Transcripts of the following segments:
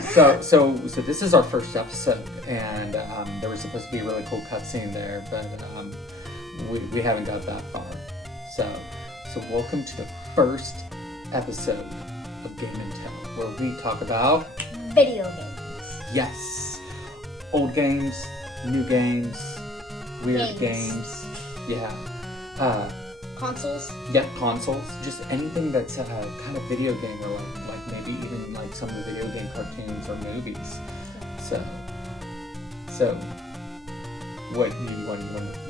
So this is our first episode, and there was supposed to be a really cool cutscene there, but we haven't got that far. So welcome to the first episode of Game and Tell, where we talk about video games. Yes, old games, new games, weird games. Yeah. Consoles? Yep, consoles. Just anything that's kind of video game related, like maybe even like some of the video game cartoons or movies. So what you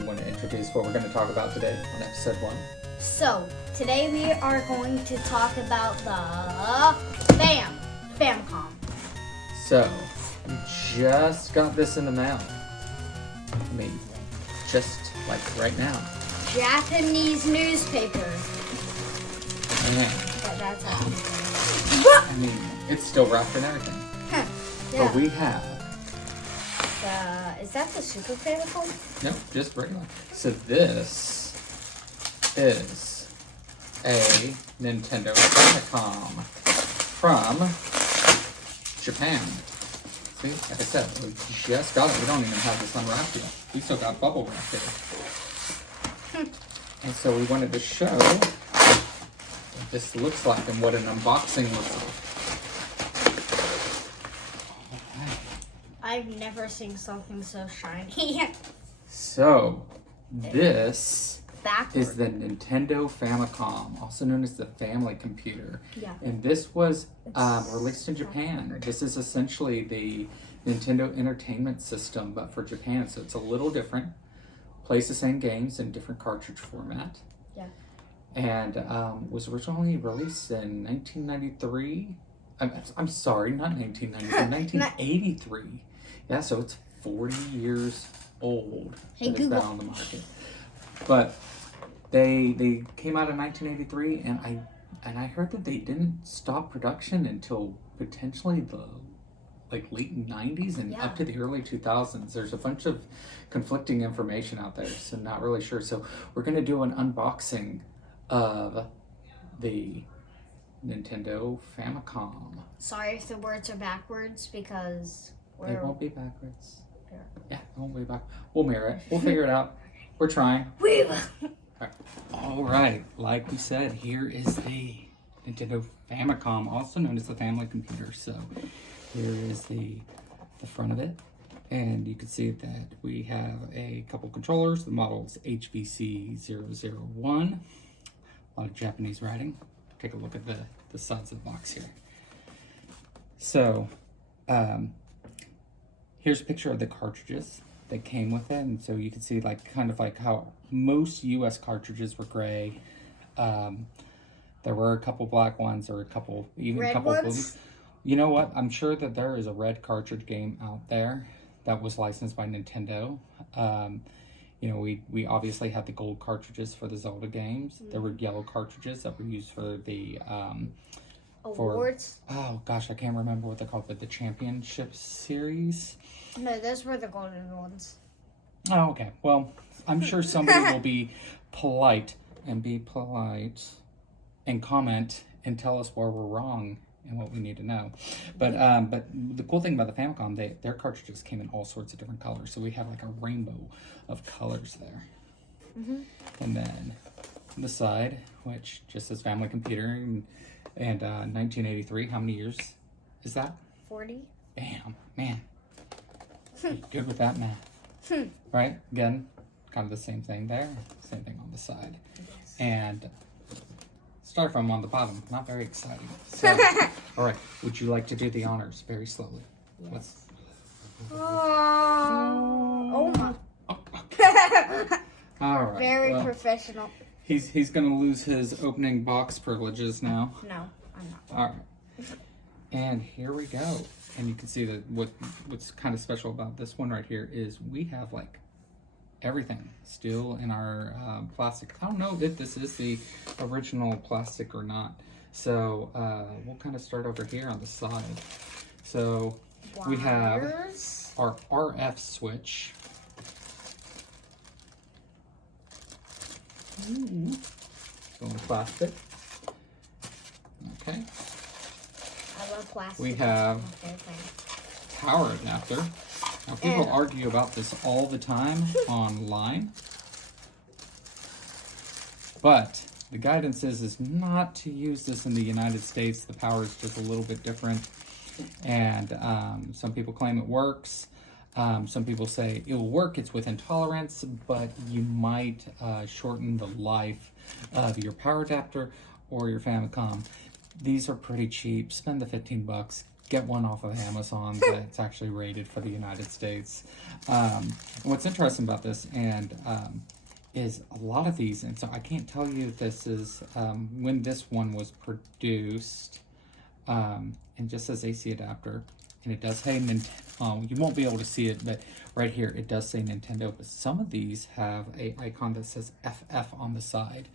want to introduce what we're going to talk about today on episode 1? So today we are going to talk about the Famicom. So we just got this in the mail. I mean, just like right now. Japanese newspaper. Man. But that's all. I mean, it's still wrapped and everything. Huh. Yeah. But we have. Is that the Super Famicom? No, just regular. So this is a Nintendo Famicom from Japan. See, like I said, we just got it. We don't even have this unwrapped yet. We still got bubble wrap here. And so we wanted to show what this looks like and what an unboxing looks like. I've never seen something so shiny. So this Backward. is the Nintendo Famicom, also known as the family computer. Yeah. And this was released in Japan. This is essentially the Nintendo Entertainment System, but for Japan. So it's a little different. Plays the same games in different cartridge format. Yeah. And was originally released in 1993. I'm sorry, not 1993, 1983. Yeah, so it's 40 years old Hey, that it's been Google. on the market. But they came out in 1983, and I heard that they didn't stop production until potentially the late 90s and up to the early 2000s. There's a bunch of conflicting information out there, so not really sure. So we're going to do an unboxing of the Nintendo Famicom. Sorry if the words are backwards because They won't be backwards. Yeah. Yeah, it won't be back. We'll mirror it. We'll figure it out. We're trying. We will. All right, like we said, here is the Nintendo Famicom, also known as the family computer. So here is the front of it, and you can see that we have a couple controllers. The model is HVC001. A lot of Japanese writing. Take a look at the sides of the box here. So here's a picture of the cartridges that came with it, and so you can see kind of like how most US cartridges were gray. There were a couple black ones, or a couple Red blue. ones? You know what? I'm sure that there is a red cartridge game out there that was licensed by Nintendo. We obviously had the gold cartridges for the Zelda games. Mm-hmm. There were yellow cartridges that were used for the awards. Oh gosh, I can't remember what they're called, but the Championship Series. No, those were the golden ones. Oh, okay. Well, I'm sure somebody will be polite and comment and tell us where we're wrong and what we need to know. But the cool thing about the Famicom, their cartridges came in all sorts of different colors. So we have like a rainbow of colors there. Mm-hmm. And then on the side, which just says family computer, and 1983. How many years is that? 40. Bam, man. You're good with that math. Right? Again, kind of the same thing there. Same thing on the side. Yes. And styrofoam on the bottom. Not very exciting. So, all right. Would you like to do the honors very slowly? Yes. Oh my. All right. Very professional. He's going to lose his opening box privileges now. No, I'm not. All right. And here we go. And you can see that what's kind of special about this one right here is we have everything still in our plastic. I don't know if this is the original plastic or not. So we'll kind of start over here on the side. So we have our RF switch. Still in plastic. Okay. I love plastic. We have That's my favorite thing. power adapter. Now people argue about this all the time online, but the guidance is not to use this in the United States. The power is just a little bit different, and some people claim it works. Some people say it will work, it's within tolerance, but you might shorten the life of your power adapter or your Famicom. These are pretty cheap. Spend the 15 bucks. Get one off of Amazon that's actually rated for the United States. What's interesting about this is a lot of these, and so I can't tell you if this is when this one was produced, and just says AC adapter, and it does say Nintendo. You won't be able to see it, but right here it does say Nintendo. But some of these have a icon that says FF on the side,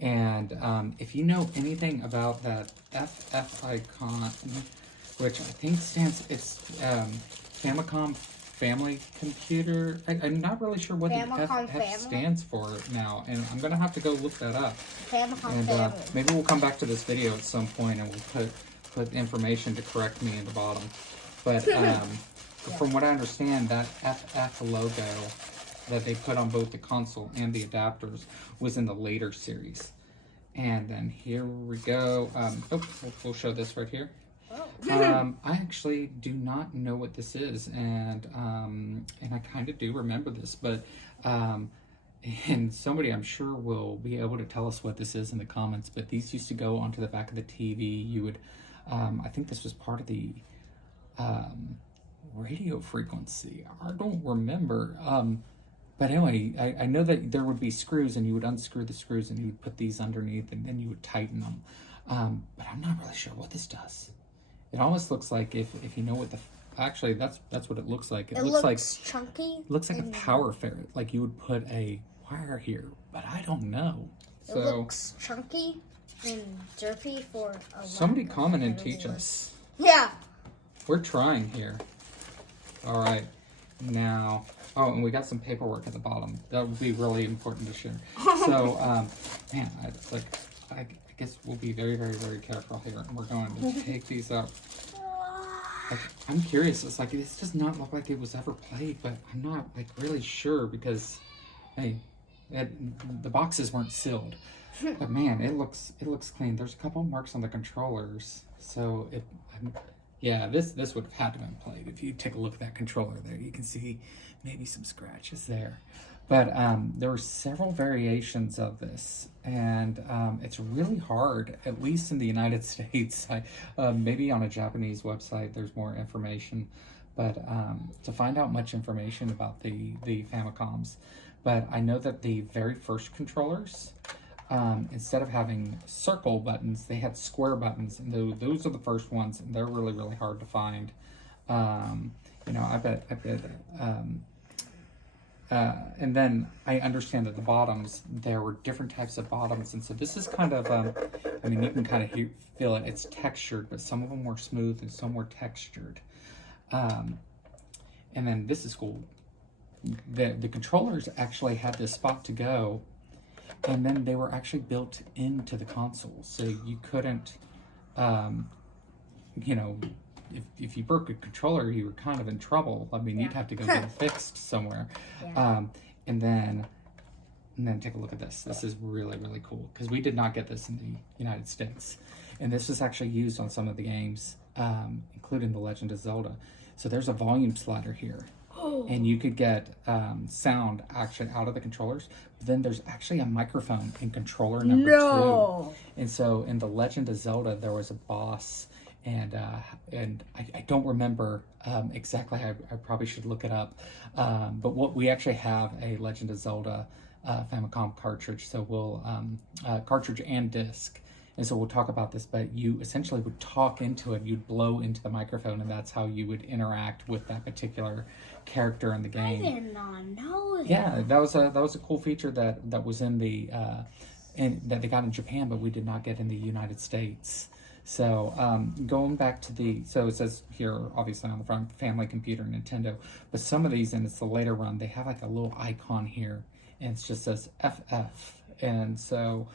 and if you know anything about that FF icon, which I think it's Famicom Family Computer. I'm not really sure what Famicom the FF stands for now, and I'm gonna have to go look that up. Famicom And Family. maybe we'll come back to this video at some point, and we'll put information to correct me in the bottom. But from what I understand, that FF logo that they put on both the console and the adapters was in the later series. And then here we go. We'll show this right here. I actually do not know what this is, and I kind of do remember this, but and somebody I'm sure will be able to tell us what this is in the comments. But these used to go onto the back of the TV. You would, I think this was part of the radio frequency. I don't remember. But anyway, I know that there would be screws, and you would unscrew the screws, and you would put these underneath, and then you would tighten them. But I'm not really sure what this does. It almost looks like if you know what the actually that's what it looks like. It looks like chunky. Looks like a power ferret. Like you would put a wire here, but I don't know. It looks chunky and derpy for a somebody comment and teach us. Yeah. We're trying here. All right. Now, oh, and we got some paperwork at the bottom. That would be really important to share. So, man, I guess we'll be very, very, very careful here. And we're going to take these up. Like, I'm curious. It's like, this does not look like it was ever played, but I'm not like really sure because, hey, the boxes weren't sealed. But man, it looks clean. There's a couple marks on the controllers, so yeah, this would have had to have been played. If you take a look at that controller there, you can see maybe some scratches there. But there were several variations of this, and it's really hard, at least in the United States. Maybe on a Japanese website there's more information, but to find out much information about the Famicoms. But I know that the very first controllers, instead of having circle buttons, they had square buttons, and those are the first ones, and they're really, really hard to find. You know, I bet and then I understand that the bottoms, there were different types of bottoms, and so this is kind of, I mean, you can kind of feel it, it's textured, but some of them were smooth and some were textured. And then this is cool. The controllers actually had this spot to go, and then they were actually built into the console, so you couldn't, you know, if you broke a controller, you were kind of in trouble. I mean, you'd have to go get it fixed somewhere. Yeah. And then take a look at this. This is really, really cool, because we did not get this in the United States. And this was actually used on some of the games, including The Legend of Zelda. So there's a volume slider here. And you could get sound actually out of the controllers. Then there's actually a microphone in controller number 2. And so in The Legend of Zelda, there was a boss, and I don't remember exactly. I probably should look it up. But what we actually have a Legend of Zelda Famicom cartridge. So we'll cartridge and disc. And so we'll talk about this, but you essentially would talk into it. You'd blow into the microphone, and that's how you would interact with that particular character in the game. I did not know that. Yeah, that was a cool feature that was in the that they got in Japan, but we did not get in the United States. So going back to so it says here, obviously on the front, Family Computer, Nintendo, but some of these, and it's the later run, they have like a little icon here, and it just says FF. And so,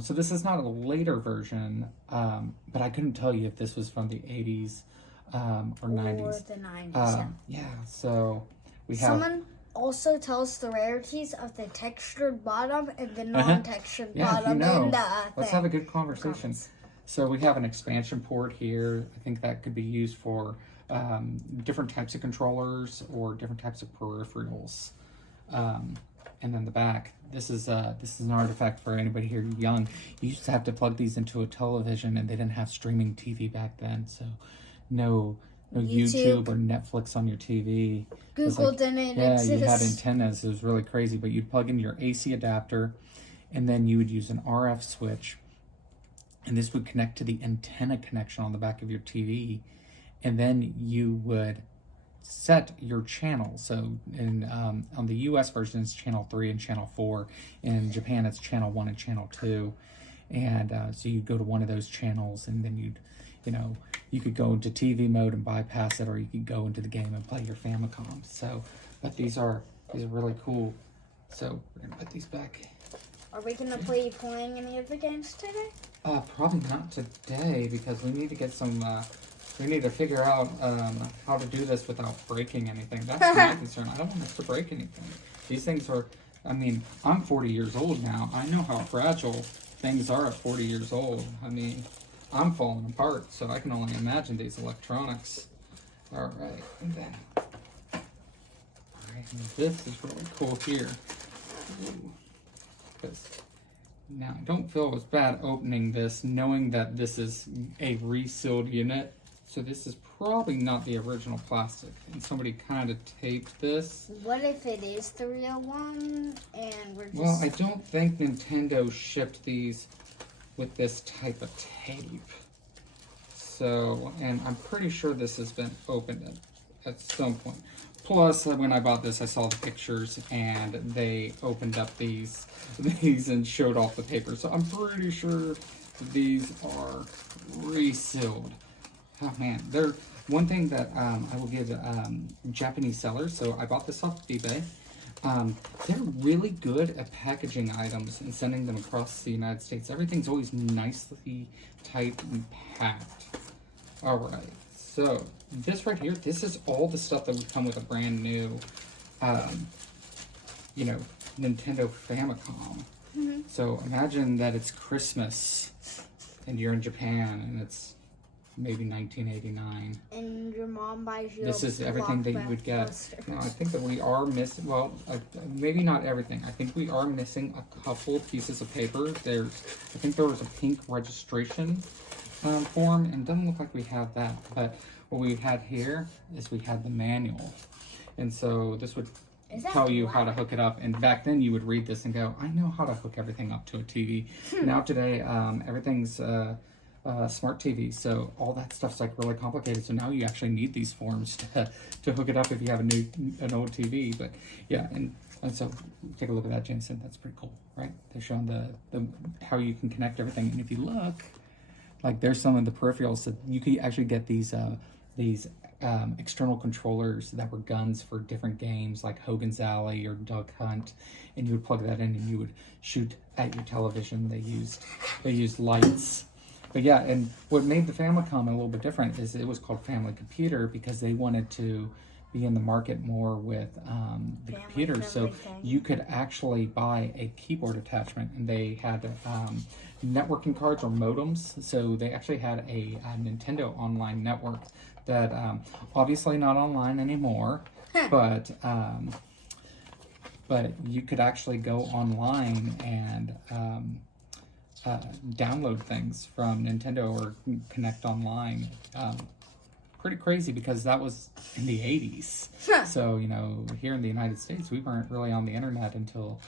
so this is not a later version, but I couldn't tell you if this was from the 80s or 90s. Or the 90s, yeah, so we have... Someone also tells the rarities of the textured bottom and the non-textured bottom in the Let's have a good conversation. So we have an expansion port here. I think that could be used for different types of controllers or different types of peripherals. And then the back, this is an artifact for anybody here young. You used to have to plug these into a television, and they didn't have streaming TV back then, so no YouTube or Netflix on your TV. Google didn't exist. Yeah, you had antennas. It was really crazy, but you'd plug in your AC adapter, and then you would use an RF switch, and this would connect to the antenna connection on the back of your TV, and then you would set your channel. So on the US version, it's channel 3 and channel 4. In Japan, it's channel 1 and channel 2. And so you'd go to one of those channels, and then you could go into TV mode and bypass it, or you could go into the game and play your Famicom. So, but these are really cool. So we're gonna put these back. Are we gonna be playing any of the games today? Probably not today, because we need to get some. We need to figure out how to do this without breaking anything. That's my concern. I don't want us to break anything. These things are. I mean, I'm 40 years old now. I know how fragile things are at 40 years old. I mean, I'm falling apart, so I can only imagine these electronics. All right, and then, all right, and this is really cool here. Because now I don't feel as bad opening this, knowing that this is a resealed unit. So this is probably not the original plastic, and somebody kind of taped this. What if it is the real one, and we're just... Well, I don't think Nintendo shipped these with this type of tape. So, and I'm pretty sure this has been opened at some point. Plus, when I bought this, I saw the pictures, and they opened up these and showed off the paper. So I'm pretty sure these are resealed. Oh man, they're one thing that I will give Japanese sellers. So I bought this off eBay. They're really good at packaging items and sending them across the United States. Everything's always nicely tight and packed. All right, so this right here, this is all the stuff that would come with a brand new, Nintendo Famicom. Mm-hmm. So imagine that it's Christmas and you're in Japan and it's maybe 1989. And your mom buys you this is everything that you would get. Now, I think that we are missing, well, maybe not everything. I think we are missing a couple pieces of paper. I think there was a pink registration form, and it doesn't look like we have that. But what we had here is we had the manual. And so this would tell you how to hook it up. And back then you would read this and go, I know how to hook everything up to a TV. Now today, everything's smart TV, so all that stuff's like really complicated. So now you actually need these forms to hook it up if you have an old TV. But yeah, and so take a look at that, Jameson. That's pretty cool, right? They're showing the how you can connect everything. And if you look, like there's some of the peripherals that you could actually get these external controllers that were guns for different games like Hogan's Alley or Duck Hunt, and you would plug that in and you would shoot at your television. They used lights. But yeah, and what made the Famicom a little bit different is it was called Family Computer because they wanted to be in the market more with the computers. So you could actually buy a keyboard attachment, and they had networking cards or modems. So they actually had a Nintendo online network that obviously not online anymore, but you could actually go online and download things from Nintendo or connect online. Pretty crazy because that was in the 80s. So, here in the United States, we weren't really on the internet until,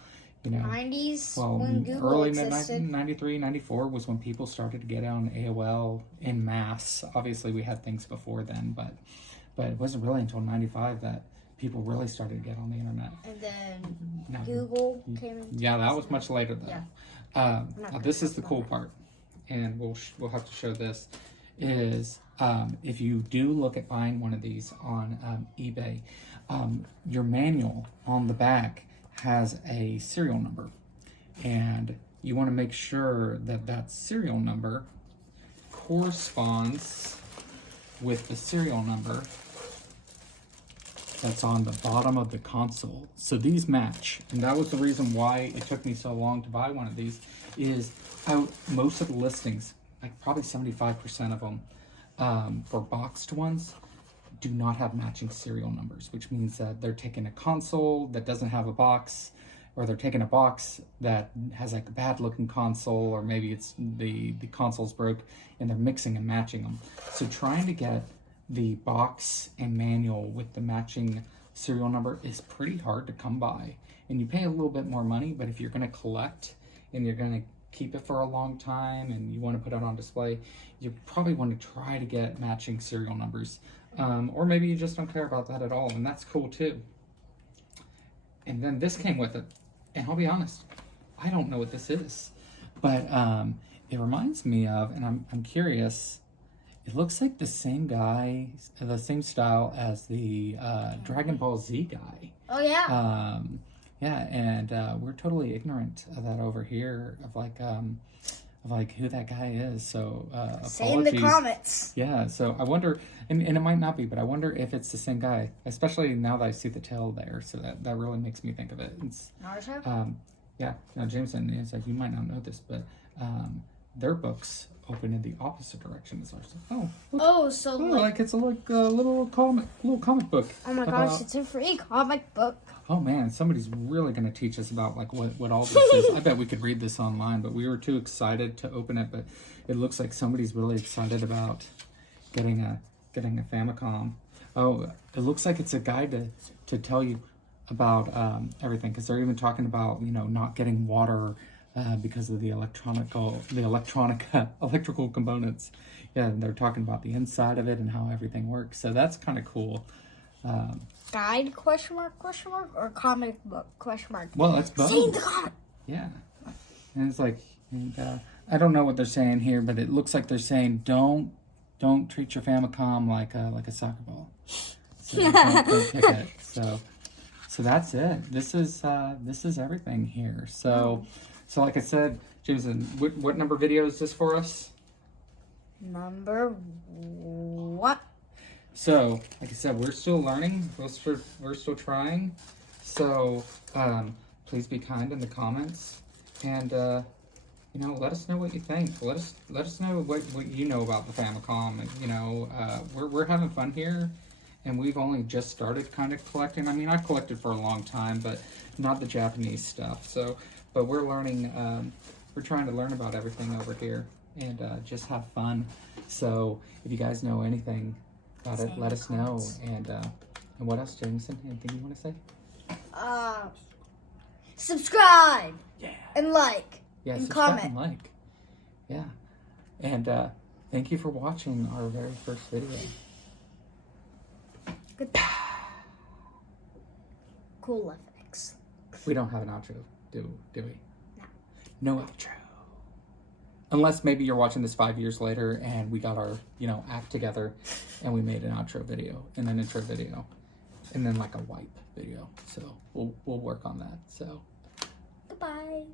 90s, well, when Google early existed. 93, 94 was when people started to get on AOL en masse. Obviously, we had things before then, but it wasn't really until 95 that people really started to get on the internet. And then Google came in. Yeah, that was much later, though. Yeah. Now this is the cool part, and we'll have to show this, is if you do look at buying one of these on eBay, your manual on the back has a serial number, and you want to make sure that that serial number corresponds with the serial number that's on the bottom of the console. So these match, and that was the reason why it took me so long to buy one of these, is most of the listings, like probably 75% of them, for boxed ones, do not have matching serial numbers, which means that they're taking a console that doesn't have a box, or they're taking a box that has like a bad looking console, or maybe it's the console's broke, and they're mixing and matching them. So trying to get the box and manual with the matching serial number is pretty hard to come by. And you pay a little bit more money, but if you're going to collect and you're going to keep it for a long time and you want to put it on display, you probably want to try to get matching serial numbers. Or maybe you just don't care about that at all, and that's cool too. And then this came with it. And I'll be honest, I don't know what this is. But it reminds me of, and I'm curious, it looks like the same guy, the same style as the Dragon Ball Z guy. Oh, yeah. Yeah, and we're totally ignorant of that over here, of like who that guy is. So Say in the comments. Yeah, so I wonder, and it might not be, but I wonder if it's the same guy, especially now that I see the tail there. So that really makes me think of it. It's, Naruto? yeah, now Jameson, it's like, you might not know this, but their books open in the opposite direction as ours. Oh, look. Oh, so Oh, like it's a little comic book. Oh my gosh, it's a free comic book. Oh man, somebody's really going to teach us about like what all this is. I bet we could read this online, but we were too excited to open it. But it looks like somebody's really excited about getting a Famicom. Oh, it looks like it's a guide to tell you about everything, because they're even talking about, you know, not getting water because of the electrical components. Yeah, and they're talking about the inside of it and how everything works. So that's kind of cool. Guide, question mark, or comic book, question mark? Well, that's both. See the comment. Yeah. And it's like, I don't know what they're saying here, but it looks like they're saying don't treat your Famicom like a soccer ball. So don't kick it. So that's it. This is everything here. So like I said, Jameson, what number video is this for us? Number what? So, like I said, we're still learning. We're still trying. So, please be kind in the comments, and you know, let us know what you think. Let us know what you know about the Famicom. And, you know, we're having fun here, and we've only just started kind of collecting. I mean, I've collected for a long time, but not the Japanese stuff. So, but we're learning. We're trying to learn about everything over here, and just have fun. So, if you guys know anything about it, let us know. And what else, Jameson? Anything you want to say? Subscribe. Yeah. And like. Yeah, and subscribe comment. and like. Yeah. And thank you for watching our very first video. Good. Cool effects. We don't have an outro, do we? No. No outro. Unless maybe you're watching this 5 years later and we got our, you know, act together and we made an outro video and an intro video and then like a wipe video. So we'll work on that. So Goodbye.